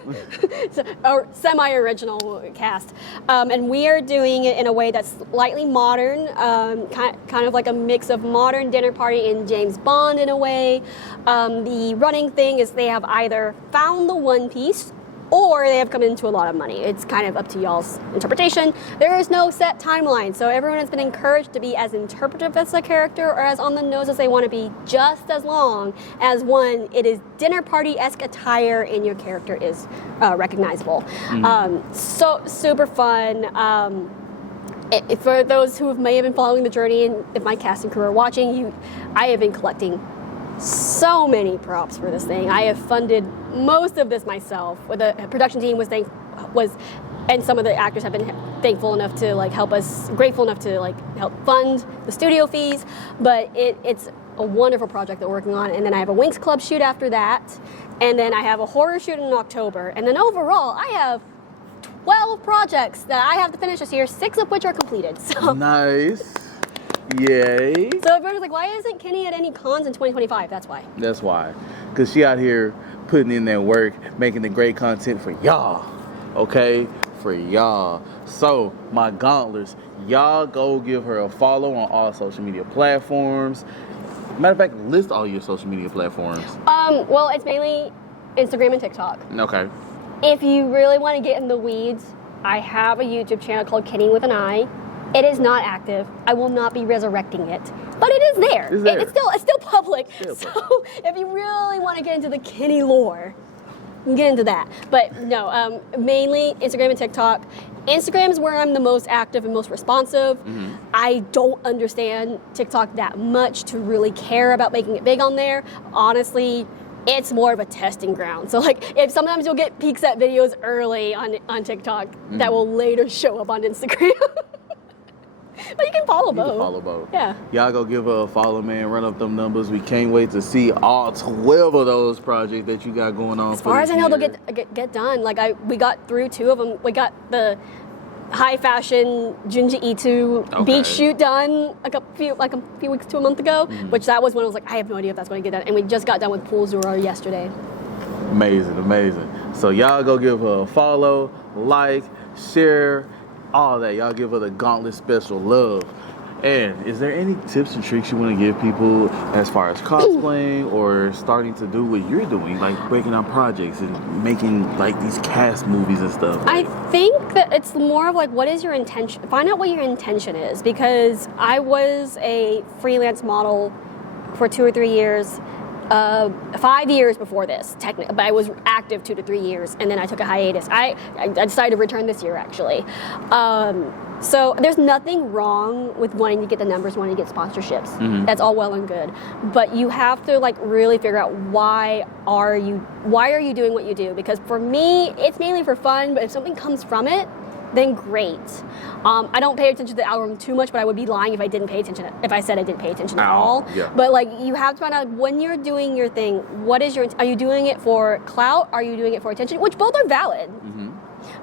So, our semi-original cast. And we are doing it in a way that's slightly modern, kind of like a mix of modern dinner party and James Bond in a way. The running thing is they have either found the One Piece or they have come into a lot of money. It's kind of up to y'all's interpretation. There is no set timeline, so everyone has been encouraged to be as interpretive as a character or as on the nose as they want to be, just as long as it is dinner party-esque attire and your character is recognizable. So super fun. For those who may have been following the journey, and if my cast and crew are watching, I have been collecting so many props for this thing. I have funded most of this myself. The production team and some of the actors have been grateful enough to help help fund the studio fees. But it's a wonderful project that we're working on. And then I have a Winx Club shoot after that, and then I have a horror shoot in October. And then overall, I have 12 projects that I have to finish this year, 6 of which are completed. So nice. Yay. So everyone's like, why isn't Kenny at any cons in 2025? That's why. That's why. Because she out here putting in that work, making the great content for y'all. Okay? For y'all. So, my gauntlets, y'all go give her a follow on all social media platforms. Matter of fact, list all your social media platforms. Well, it's mainly Instagram and TikTok. Okay. If you really want to get in the weeds, I have a YouTube channel called Kenny with an I. It is not active. I will not be resurrecting it, but it is there. It's still public. So if you really want to get into the Kenny lore, you can get into that. But no, mainly Instagram and TikTok. Instagram is where I'm the most active and most responsive. I don't understand TikTok that much to really care about making it big on there. Honestly, it's more of a testing ground. So if sometimes you'll get peeks at videos early on TikTok that will later show up on Instagram. But you can follow both. Yeah. Y'all go give her a follow, man. Run up them numbers. We can't wait to see all 12 of those projects that you got going on. As far as I know, they'll get done. We got through 2 of them. We got the high fashion Junji Ito beach shoot done a few weeks to a month ago, which that was when I was like, I have no idea if that's going to get done. And we just got done with Pool Zero yesterday. Amazing. So y'all go give her a follow, like, share, all that. Y'all give her the Gauntlet special love. And is there any tips and tricks you want to give people as far as cosplaying or starting to do what you're doing, like breaking down projects and making these cast movies and stuff? I think that it's more of what is your intention? Find out what your intention is, because I was a freelance model for 2 or 3 years. 5 years before this, technically, but I was active 2 to 3 years, and then I took a hiatus. I decided to return this year, actually. So there's nothing wrong with wanting to get the numbers, wanting to get sponsorships. That's all well and good, but you have to really figure out why are you doing what you do? Because for me, it's mainly for fun, but if something comes from it, then great. I don't pay attention to the algorithm too much, but I would be lying if I didn't pay attention. If I said I didn't pay attention at all. Yeah. But like, you have to find out when you're doing your thing, are you doing it for clout? Are you doing it for attention? Which both are valid. Mm-hmm.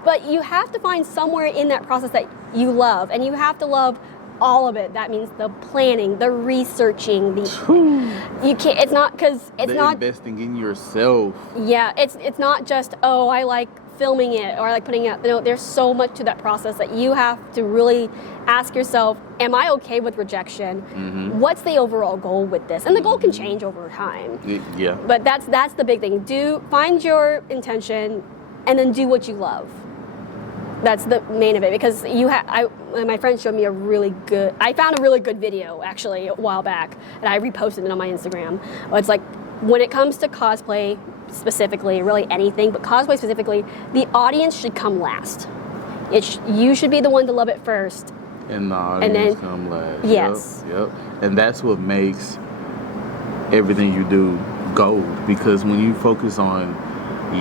But you have to find somewhere in that process that you love, and you have to love all of it. That means the planning, the researching, you can't. It's not because it's not investing in yourself. Yeah, it's not just I like filming it or I like putting it out. You know, there's so much to that process that you have to really ask yourself, am I okay with rejection? Mm-hmm. What's the overall goal with this? And the goal can change over time. Yeah. But that's the big thing. Find your intention and then do what you love. That's the main of it, because my friend showed me I found a really good video actually a while back, and I reposted it on my Instagram. It's like, when it comes to cosplay specifically, really anything, but cosplay specifically, the audience should come last. You should be the one to love it first. And the audience come last. Yes. Yep. And that's what makes everything you do gold, because when you focus on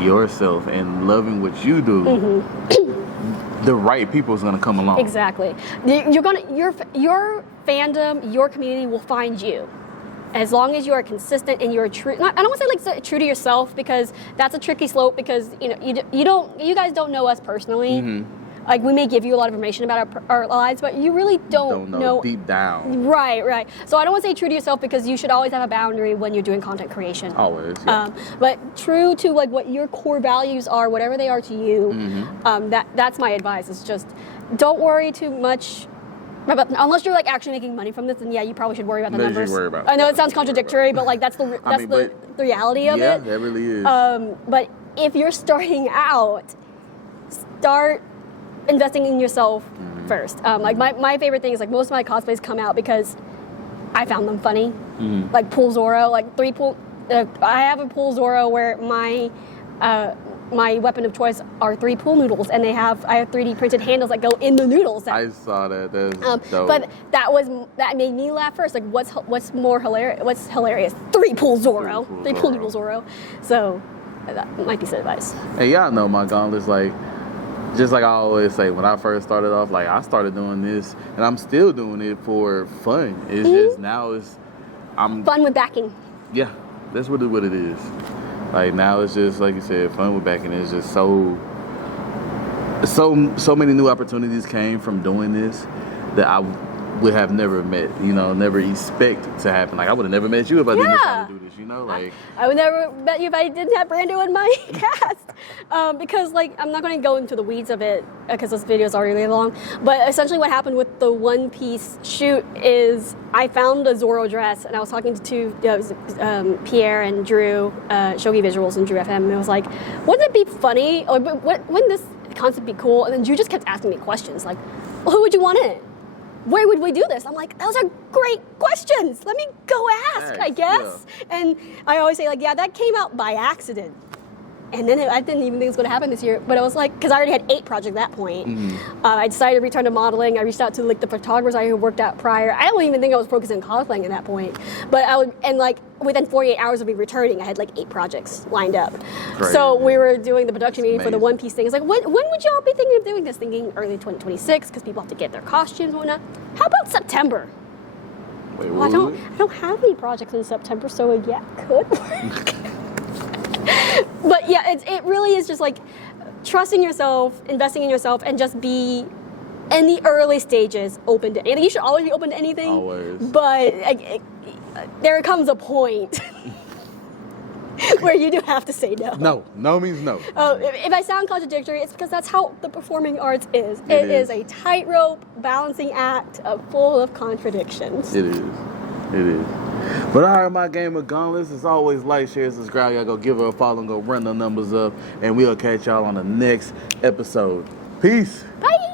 yourself and loving what you do, mm-hmm. the right people is going to come along. Exactly. Your fandom, your community will find you. As long as you are consistent and you're true. I don't want to say like true to yourself, because that's a tricky slope, because you guys don't know us personally. Mm-hmm. Like, we may give you a lot of information about our lives, but you really don't know deep down. Right. So I don't want to say true to yourself, because you should always have a boundary when you're doing content creation. Always. Yeah. But true to like what your core values are, whatever they are to you. Mm-hmm. That's my advice. It's just, don't worry too much. Unless you're like actually making money from this, then yeah, you probably should worry about the numbers. I know it sounds contradictory, but like that's the reality of it. Yeah, that really is. But if you're starting out, start investing in yourself mm-hmm. first. Like my favorite thing is, like, most of my cosplays come out because I found them funny. Mm-hmm. Like Pool Zoro, like I have a Pool Zoro where my weapon of choice are 3 pool noodles, and I have 3D printed handles that go in the noodles. I saw that. That's dope. But that made me laugh first. Like, what's more hilarious? What's hilarious? 3 pool Zoro, 3 pool noodle Zoro. So that might be some advice. Hey, y'all know my gauntlets, like, just like I always say, when I first started off, like, I started doing this, and I'm still doing it for fun. It's mm-hmm. just now I'm fun with backing. Yeah, that's what it is. Like, now it's just, like you said, fun with backing. It's just so many new opportunities came from doing this that I would have never met, never expect to happen. Like, I would have never met you if I didn't try to do this, like. I would never met you if I didn't have Brando in my cast. Because, like, I'm not going to go into the weeds of it, because this video is already really long. But essentially what happened with the One Piece shoot is I found a Zoro dress, and I was talking to Pierre and Drew, Shogi Visuals and Drew FM, and I was like, wouldn't it be funny, or wouldn't this concept be cool? And then Drew just kept asking me questions, like, well, who would you want in it? Where would we do this? I'm like, those are great questions. Let me go ask, I guess. Yeah. And I always say, like, yeah, that came out by accident. And then I didn't even think it was going to happen this year. But I was like, because I already had 8 projects at that point. Mm-hmm. I decided to return to modeling. I reached out to, like, the photographers I had worked out prior. I don't even think I was focusing on cosplaying at that point. But within 48 hours of me returning, I had, like, 8 projects lined up. Great. So we were doing the production meeting for the One Piece thing. It's like, when would y'all be thinking of doing this? Thinking early 2026, because people have to get their costumes and whatnot. How about September? Wait, well, I don't have any projects in September, so yeah, could work. But yeah, it really is just like trusting yourself, investing in yourself, and just be in the early stages open to anything. You should always be open to anything. Always. But there comes a point where you do have to say no. No means no. If I sound contradictory, it's because that's how the performing arts is. It is a tightrope balancing act full of contradictions. It is. But all right, my GamerGauntlets, as always, like, share, subscribe. Y'all go give her a follow and go run the numbers up. And we'll catch y'all on the next episode. Peace. Bye.